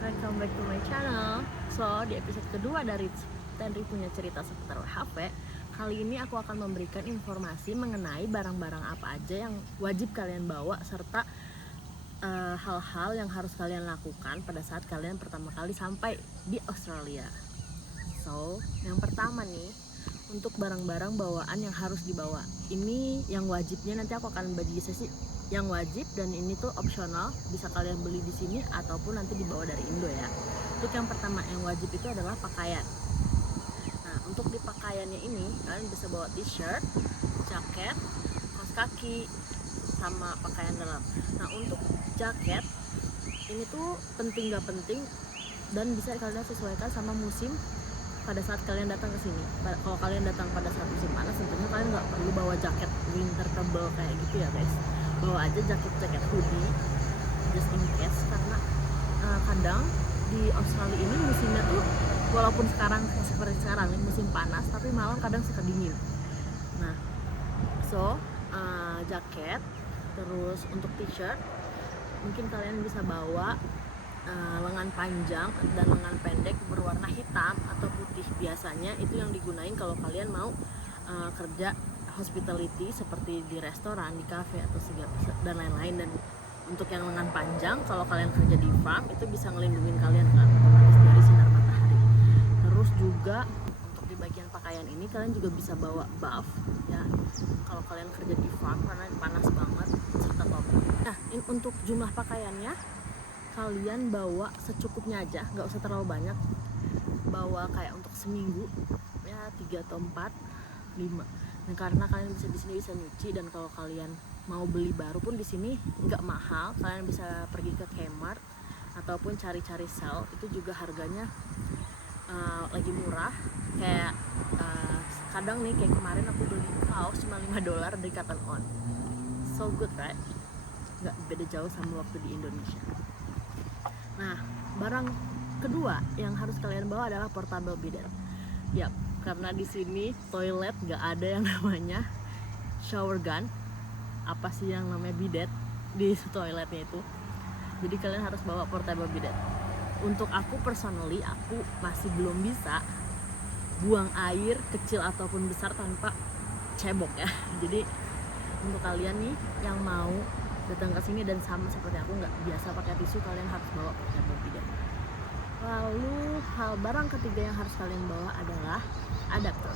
welcome back to my channel. So, di episode kedua dari Tenri punya cerita seputar WHV, kali ini aku akan memberikan informasi mengenai barang-barang apa aja yang wajib kalian bawa serta hal-hal yang harus kalian lakukan pada saat kalian pertama kali sampai di Australia. So, yang pertama nih, untuk barang-barang bawaan yang harus dibawa. Ini yang wajibnya, nanti aku akan bagi sesi yang wajib dan ini tuh opsional, bisa kalian beli di sini ataupun nanti dibawa dari Indo ya. Untuk yang pertama yang wajib itu adalah pakaian. Nah, untuk di pakaiannya ini kalian bisa bawa t-shirt, jaket, kaos kaki, sama pakaian dalam. Nah, untuk jaket ini tuh penting gak penting dan bisa kalian sesuaikan sama musim pada saat kalian datang ke sini. Kalau kalian datang pada saat musim panas, tentunya kalian nggak perlu bawa jaket winter tebal kayak gitu ya guys. Bawa aja jaket hoodie just in case, karena kadang di Australia ini musimnya tuh walaupun sekarang seperti sekarang musim panas, tapi malam kadang suka dingin. Nah, so jaket, terus untuk t-shirt mungkin kalian bisa bawa lengan panjang dan lengan pendek berwarna hitam atau putih. Biasanya itu yang digunain kalau kalian mau kerja hospitality seperti di restoran, di cafe atau segala dan lain-lain. Dan untuk yang lengan panjang, kalau kalian kerja di farm itu bisa ngelindungin kalian kan otomatis dari sinar matahari. Terus juga untuk di bagian pakaian ini kalian juga bisa bawa buff ya kalau kalian kerja di farm karena panas banget, serta topi. Nah, untuk jumlah pakaiannya kalian bawa secukupnya aja, nggak usah terlalu banyak. Bawa kayak untuk seminggu ya 3 atau 4, 5. Nah, karena kalian bisa di sini bisa nyuci, dan kalau kalian mau beli baru pun di sini nggak mahal. Kalian bisa pergi ke Kmart ataupun cari-cari sale, itu juga harganya lagi murah. Kayak kadang nih, kayak kemarin aku beli kaos cuma $5 dari Cotton On. So good right? Nggak beda jauh sama waktu di Indonesia. Nah, barang kedua yang harus kalian bawa adalah portable bidet. Yap, karena di sini toilet nggak ada yang namanya shower gun. Apa sih yang namanya bidet di toiletnya itu? Jadi kalian harus bawa portable bidet. Untuk aku personally, aku masih belum bisa buang air kecil ataupun besar tanpa cebok ya. Jadi untuk kalian nih yang mau datang ke sini dan sama seperti aku nggak biasa pakai tisu, kalian harus bawa portable bidet. Lalu barang ketiga yang harus kalian bawa adalah adapter.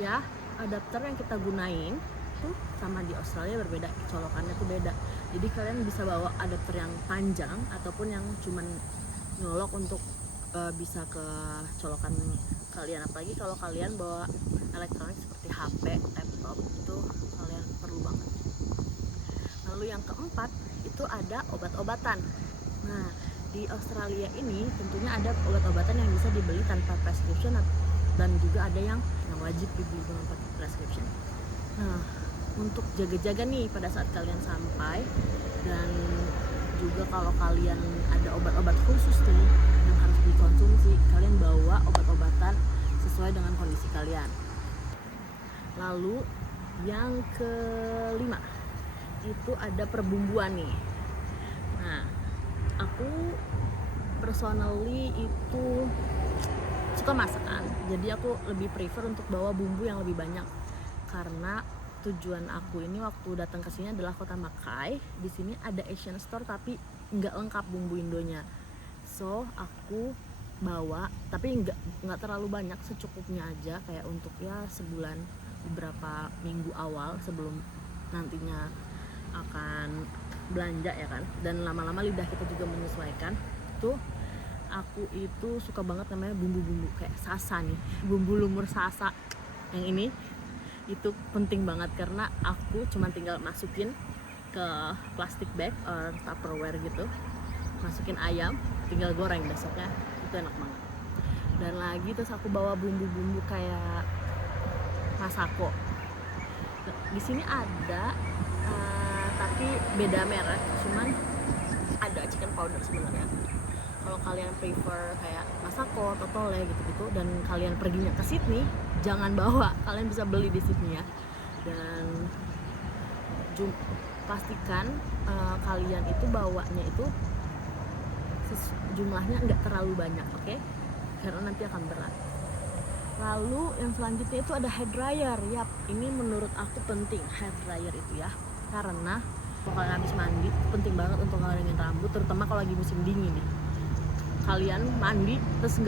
Ya, adapter yang kita gunain tuh sama di Australia berbeda, colokannya tuh beda. Jadi kalian bisa bawa adapter yang panjang ataupun yang cuman nyolok untuk bisa ke colokan kalian. Apalagi kalau kalian bawa elektronik seperti HP, laptop, itu kalian perlu banget. Lalu yang keempat itu ada obat-obatan. Nah, di Australia ini tentunya ada obat-obatan yang bisa dibeli tanpa prescription dan juga ada yang wajib dibeli dengan prescription. Nah, untuk jaga-jaga nih pada saat kalian sampai, dan juga kalau kalian ada obat-obat khusus nih yang harus dikonsumsi, kalian bawa obat-obatan sesuai dengan kondisi kalian. Lalu yang kelima itu ada perbumbuan nih. Nah, aku personally itu suka masakan, jadi aku lebih prefer untuk bawa bumbu yang lebih banyak, karena tujuan aku ini waktu datang ke sini adalah kota Mackay. Di sini ada Asian store tapi nggak lengkap bumbu Indonya. So aku bawa tapi nggak terlalu banyak, secukupnya aja, kayak untuk ya sebulan, beberapa minggu awal sebelum nantinya akan belanja ya kan. Dan lama-lama lidah kita juga menyesuaikan. Tuh aku itu suka banget namanya bumbu-bumbu kayak sasa nih, bumbu lumur sasa yang ini. Itu penting banget karena aku cuma tinggal masukin ke plastik bag or tupperware gitu, masukin ayam, tinggal goreng besoknya, itu enak banget. Dan lagi terus aku bawa bumbu-bumbu kayak masako. Di sini ada tapi beda merek, cuman ada chicken powder sebenarnya. Kalau kalian prefer kayak masako, totole gitu-gitu, dan kalian perginya ke Sydney, jangan bawa, kalian bisa beli di Sydney ya. Dan pastikan kalian itu bawanya itu jumlahnya nggak terlalu banyak, oke? Karena nanti akan berat. Lalu yang selanjutnya itu ada hair dryer. Yap, ini menurut aku penting hair dryer itu ya, karena kalau kalian habis mandi penting banget untuk ngeringin rambut, terutama kalau lagi musim dingin nih. Kalian mandi terus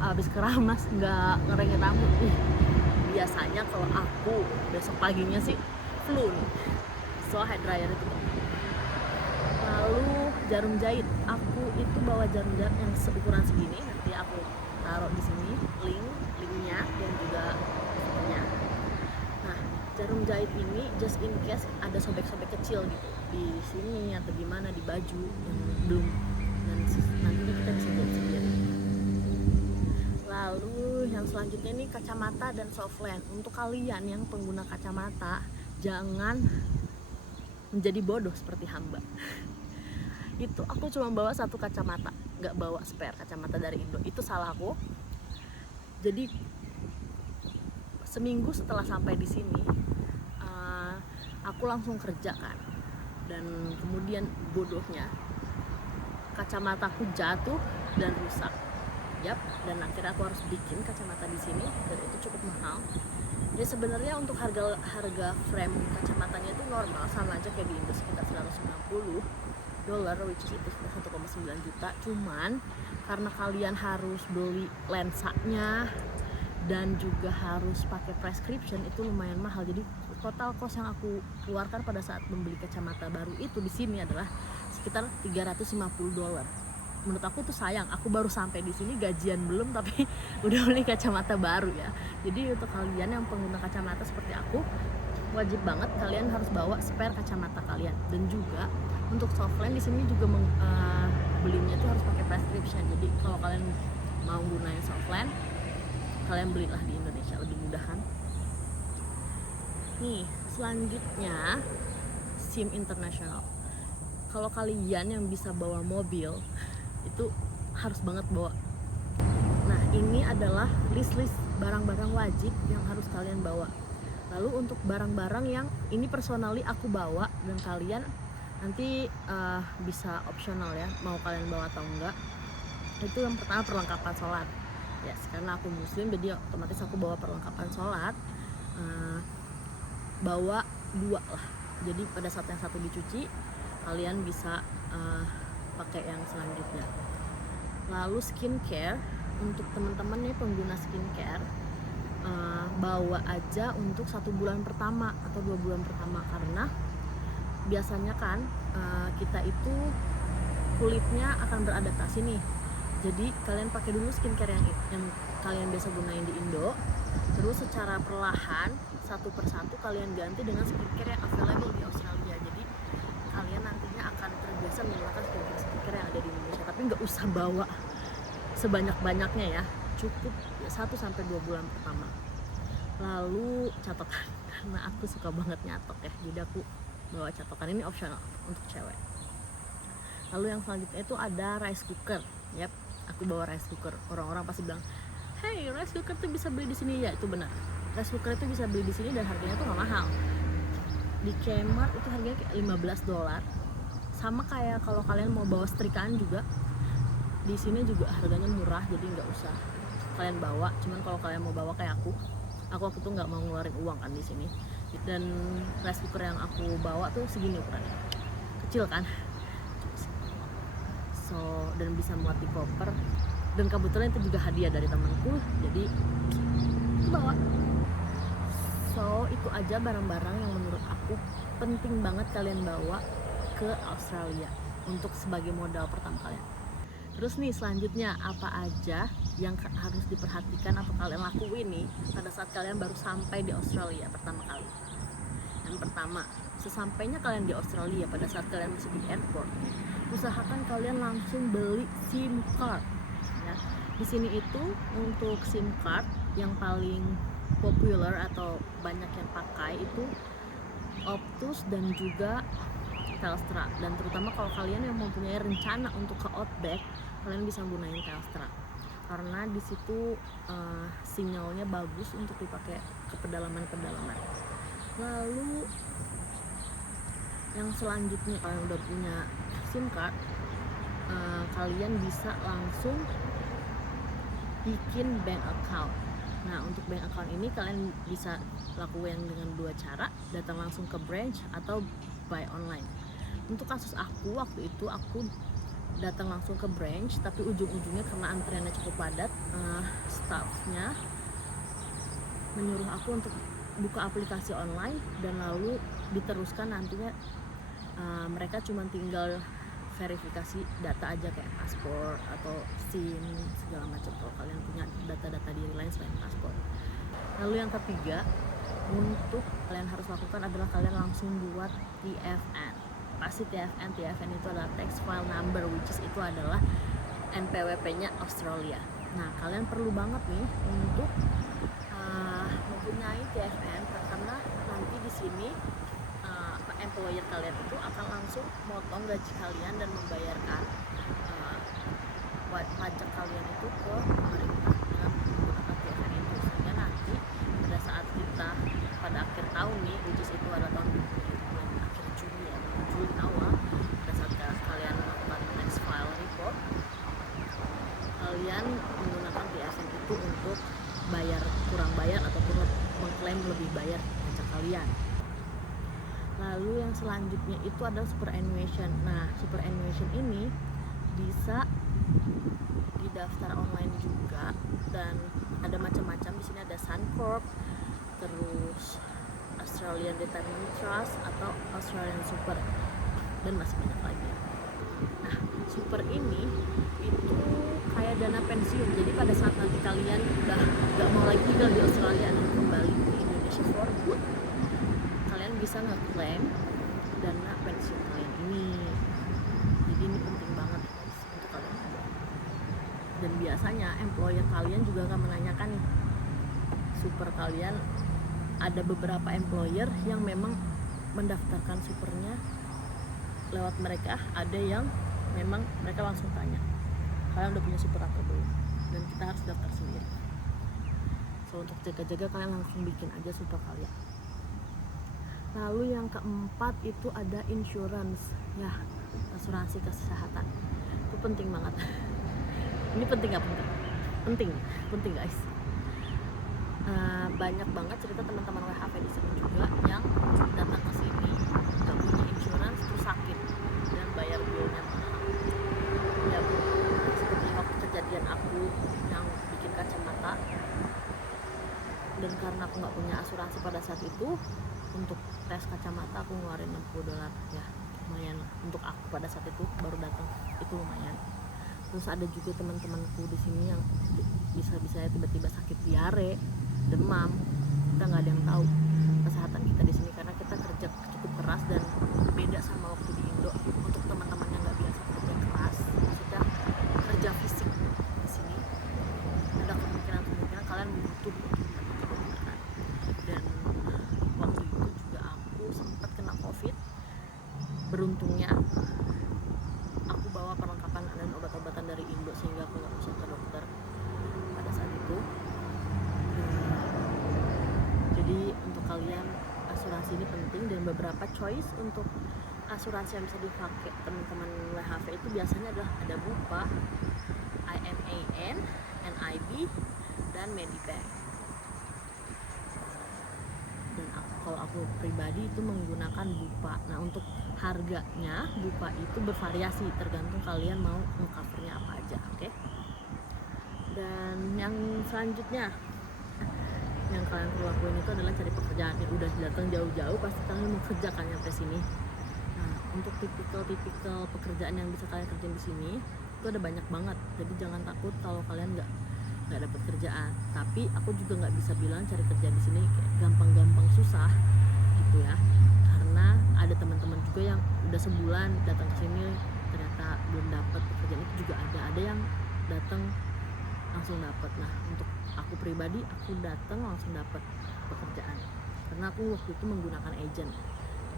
habis keramas nggak ngeringin rambut, biasanya kalau aku besok paginya sih flu nih. So hair dryer itu. Lalu jarum jahit, aku itu bawa jarum jahit yang seukuran segini, nanti aku taruh di sini linknya dan juga fotonya. Nah, jarum jahit ini just in case ada sobek-sobek kecil gitu di sini atau di mana di baju yang belum, dan nantinya kita bisa jahit sendiri. Lalu yang selanjutnya ini kacamata dan softland. Untuk kalian yang pengguna kacamata, jangan menjadi bodoh seperti hamba. Itu aku cuma bawa satu kacamata, nggak bawa spare kacamata dari Indo. Itu salahku. Jadi seminggu setelah sampai di sini, aku langsung kerja kan, dan kemudian bodohnya kacamataku jatuh dan rusak. Yap, dan akhirnya aku harus bikin kacamata di sini, dan itu cukup mahal. Ya sebenarnya untuk harga frame kacamatanya itu normal, sama aja kayak di Indo, sekitar $190, which is itu 1,9 juta. Cuman karena kalian harus beli lensanya dan juga harus pakai prescription, itu lumayan mahal. Jadi total cost yang aku keluarkan pada saat membeli kacamata baru itu di sini adalah sekitar $350. Menurut aku tuh sayang, aku baru sampai di sini gajian belum tapi udah beli kacamata baru ya. Jadi untuk kalian yang pengguna kacamata seperti aku, wajib banget kalian harus bawa spare kacamata kalian. Dan juga untuk softland di sini juga belinya itu harus pakai prescription. Jadi kalau kalian mau gunain softland, kalian belilah di Indonesia, lebih mudah kan. Nih, selanjutnya SIM internasional. Kalau kalian yang bisa bawa mobil, itu harus banget bawa. Nah, ini adalah list barang-barang wajib yang harus kalian bawa. Lalu untuk barang-barang yang ini personally aku bawa, dan kalian nanti bisa opsional ya, mau kalian bawa atau enggak. Itu yang pertama perlengkapan sholat. Yes, karena aku muslim jadi otomatis aku bawa perlengkapan sholat. Bawa 2 lah. Jadi pada saat yang satu dicuci, kalian bisa pakai yang selanjutnya. Lalu skincare, untuk teman-teman nih pengguna skincare, bawa aja untuk 1 bulan pertama atau 2 bulan pertama, karena biasanya kan kita itu kulitnya akan beradaptasi nih. Jadi kalian pakai dulu skincare yang kalian biasa gunain di Indo, terus secara perlahan satu persatu kalian ganti dengan skincare yang available di Australia. Jadi kalian nantinya akan terbiasa menggunakan skincare yang ada di Indonesia, tapi nggak usah bawa sebanyak-banyaknya ya, cukup 1-2 bulan pertama. Lalu catokan, karena aku suka banget nyatok ya, jadi aku bawa catokan, ini opsional untuk cewek. Lalu yang selanjutnya itu ada rice cooker. Yap, aku bawa rice cooker. Orang-orang pasti bilang, hey, rice cooker tuh bisa beli di sini. Ya, itu benar, rice cooker itu bisa beli di sini dan harganya tuh nggak mahal. Di Kmart itu harganya kayak $15. Sama kayak kalau kalian mau bawa setrikaan juga, di sini juga harganya murah, jadi nggak usah kalian bawa. Cuman kalau kalian mau bawa kayak aku waktu itu nggak mau ngeluarin uang kan di sini. Dan rice cooker yang aku bawa tuh segini ukurannya, kecil kan. So, dan bisa muat di koper, dan kebetulan itu juga hadiah dari temanku, jadi aku bawa. So, itu aja barang-barang yang menurut aku penting banget kalian bawa ke Australia untuk sebagai modal pertama kalian. Terus nih selanjutnya, apa aja yang harus diperhatikan atau kalian lakuin nih pada saat kalian baru sampai di Australia pertama kali. Yang pertama, sesampainya kalian di Australia, pada saat kalian masih di airport, usahakan kalian langsung beli SIM card ya. Di sini itu untuk SIM card yang paling populer atau banyak yang pakai itu Optus dan juga Telstra. Dan terutama kalau kalian yang mempunyai rencana untuk ke Outback, kalian bisa gunain Telstra karena di situ sinyalnya bagus untuk dipakai ke pedalaman-pedalaman. Lalu yang selanjutnya, kalian udah punya SIM card, kalian bisa langsung bikin bank account. Nah, untuk bank account ini kalian bisa lakukan dengan dua cara, datang langsung ke branch atau buy online. Untuk kasus aku, waktu itu aku datang langsung ke branch, tapi ujung-ujungnya karena antriannya cukup padat, staffnya menyuruh aku untuk buka aplikasi online dan lalu diteruskan nantinya mereka cuma tinggal verifikasi data aja kayak paspor atau SIM segala macam kalau kalian punya data-data diri lain selain paspor. Lalu yang ketiga, untuk kalian harus lakukan adalah kalian langsung buat TFN. Pasti TFN itu adalah tax file number, which is itu adalah NPWP-nya Australia. Nah, kalian perlu banget nih untuk mempunyai TFN karena nanti di sini employer kalian itu akan langsung motong gaji kalian dan membayarkan pajak kalian itu ke pemerintah dengan menggunakan TFN itu, sehingga nanti pada saat kita pada akhir tahun nih, which is itu adalah tahun akhir Juli ya, Juli awal, pada saat kalian melakukan tax file report, kalian menggunakan TFN itu untuk kurang bayar ataupun mengklaim lebih bayar pajak kalian. Lalu yang selanjutnya itu adalah superannuation. Nah, superannuation ini bisa didaftar online juga dan ada macam-macam. Di sini ada Suncorp, terus Australian Retirement Trust atau Australian Super, dan masih banyak lagi. Nah, super ini itu kayak dana pensiun. Jadi pada saat nanti kalian udah gak mau lagi tinggal di Australia dan kembali ke Indonesia for good, kalian bisa ngeklaim dana pensiun kalian ini. Jadi ini penting banget guys untuk kalian ada. Dan biasanya employer kalian juga akan menanyakan nih, super kalian, ada beberapa employer yang memang mendaftarkan supernya lewat mereka, ada yang memang mereka langsung tanya, kalian udah punya super atau belum, dan kita harus daftar sendiri. So untuk jaga-jaga kalian langsung bikin aja super kalian. Lalu yang keempat itu ada insurance, ya, asuransi kesehatan. Itu penting banget. Ini penting gak penting? Penting guys. Banyak banget cerita teman-teman WHV di sini juga yang datang ke sini gak punya insurance terus sakit dan bayar billnya mahal. Ya, seperti waktu kejadian aku yang bikin kacamata, dan karena aku nggak punya asuransi pada saat itu, untuk tes kacamata aku ngeluarin $60 ya, lumayan untuk aku pada saat itu baru datang, itu lumayan. Terus ada juga teman-temanku di sini yang bisa tiba-tiba sakit diare, demam, kita nggak ada yang tahu kesehatan kita di sini karena kita kerja cukup keras dan beda sama waktu di Indo. Untuk teman-teman yang nggak biasa kerja keras, maksudnya kerja fisik di sini, ada kemungkinan kalian butuh dan waktu itu juga aku sempat kena COVID. Beruntungnya aku bawa perlengkapan dan obat-obatan dari Indo sehingga aku nggak usah ke dokter pada saat itu. Jadi untuk kalian asuransi ini penting, dan beberapa choice untuk asuransi yang bisa dipakai teman-teman WHV itu biasanya adalah ada Bupa, IMAN, NIB, dan Medibank. Dan kalau aku pribadi itu menggunakan Bupa. Nah, untuk harganya Bupa itu bervariasi tergantung kalian mau nge-covernya apa aja, oke? Dan yang selanjutnya yang kalian perlu lakuin itu adalah cari pekerjaan. Yang udah datang jauh-jauh pasti kalian mau kerja kan nyampe sini. Nah, untuk tipikal pekerjaan yang bisa kalian kerjain di sini itu ada banyak banget. Jadi jangan takut kalau kalian nggak dapat kerjaan. Tapi aku juga nggak bisa bilang cari kerja di sini kayak gampang-gampang susah gitu ya. Karena ada teman-teman juga yang udah sebulan datang ke sini ternyata belum dapat pekerjaan, itu juga ada yang datang langsung dapat. Nah, untuk aku pribadi aku datang langsung dapat pekerjaan karena aku waktu itu menggunakan agent.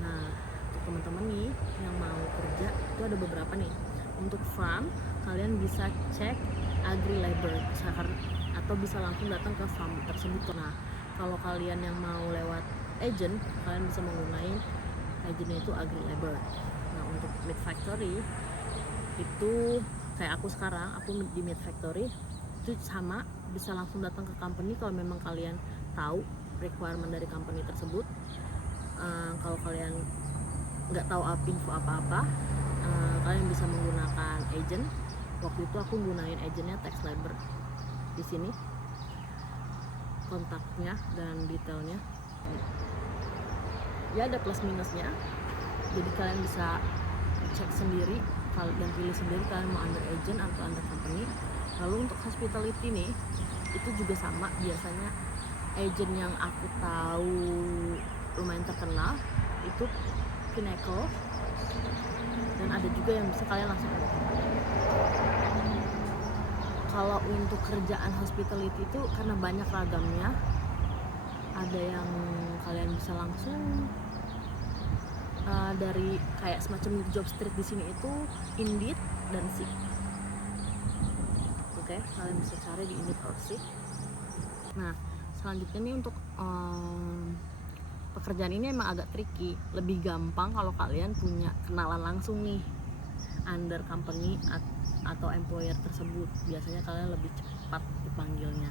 Nah, untuk teman-teman nih yang mau kerja itu ada beberapa nih. Untuk farm kalian bisa cek agri labor atau bisa langsung datang ke farm tersebut. Nah, kalau kalian yang mau lewat agent, kalian bisa menggunakan agentnya itu agri labor. Nah, untuk meat factory itu kayak aku sekarang, aku di Meat Factory itu sama, bisa langsung datang ke company kalau memang kalian tahu requirement dari company tersebut. Kalau kalian nggak tahu info apa-apa, kalian bisa menggunakan agent. Waktu itu aku gunain agentnya Tax Labor. Di sini kontaknya dan detailnya ya ada plus minusnya, jadi kalian bisa cek sendiri, kalian pilih sendiri kalian mau under agent atau under company. Lalu untuk hospitality nih, itu juga sama, biasanya agent yang aku tahu lumayan terkenal itu Pinnacle, dan ada juga yang bisa kalian langsung under company. Kalau untuk kerjaan hospitality itu karena banyak ragamnya, ada yang kalian bisa langsung dari kayak semacam job street di sini itu Indeed dan Seek. Oke, kalian bisa cari di Indeed or Seek. Nah, selanjutnya nih untuk pekerjaan ini emang agak tricky. Lebih gampang kalau kalian punya kenalan langsung nih under company atau employer tersebut. Biasanya kalian lebih cepat dipanggilnya.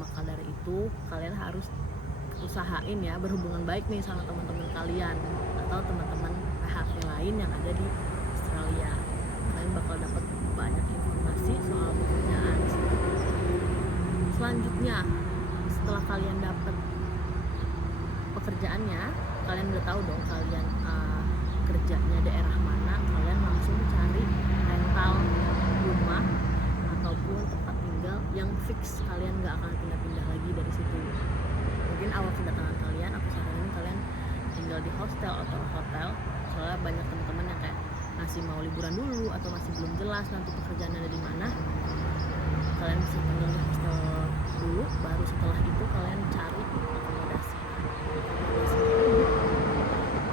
Maka dari itu kalian harus usahain ya berhubungan baik nih sama teman-teman kalian atau teman-teman PHV lain yang ada di Australia. Kalian bakal dapat banyak informasi soal pekerjaan. Selanjutnya, setelah kalian dapat pekerjaannya, kalian udah tahu dong kalian kerjanya daerah mana, kalian langsung cari rental rumah ataupun tempat tinggal yang fix, kalian nggak akan pindah-pindah lagi dari situ. Mungkin awal kedatangan kalian, aku saranin kalian tinggal di hostel atau hotel, soalnya banyak teman-teman yang kayak masih mau liburan dulu atau masih belum jelas nanti pekerjaannya ada di mana. Kalian bisa tinggal di hostel dulu, baru setelah itu kalian cari akomodasi.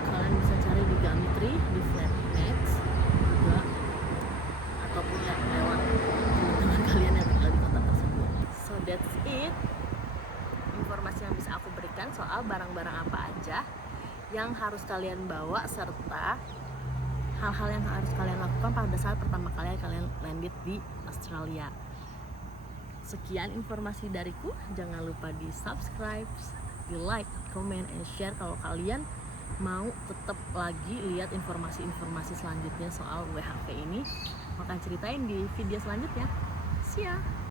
Kalian bisa cari di Gumtree, di Flatmates juga, ataupun lewat teman-teman kalian yang tinggal di kota tersebut. So that's it, informasi yang bisa aku berikan soal barang-barang apa aja yang harus kalian bawa serta hal-hal yang harus kalian lakukan pada saat pertama kali kalian landed di Australia. Sekian informasi dariku, jangan lupa di subscribe, di like, comment, and share kalau kalian mau tetap lagi lihat informasi-informasi selanjutnya soal WHV ini. Akan ceritain di video selanjutnya. See ya!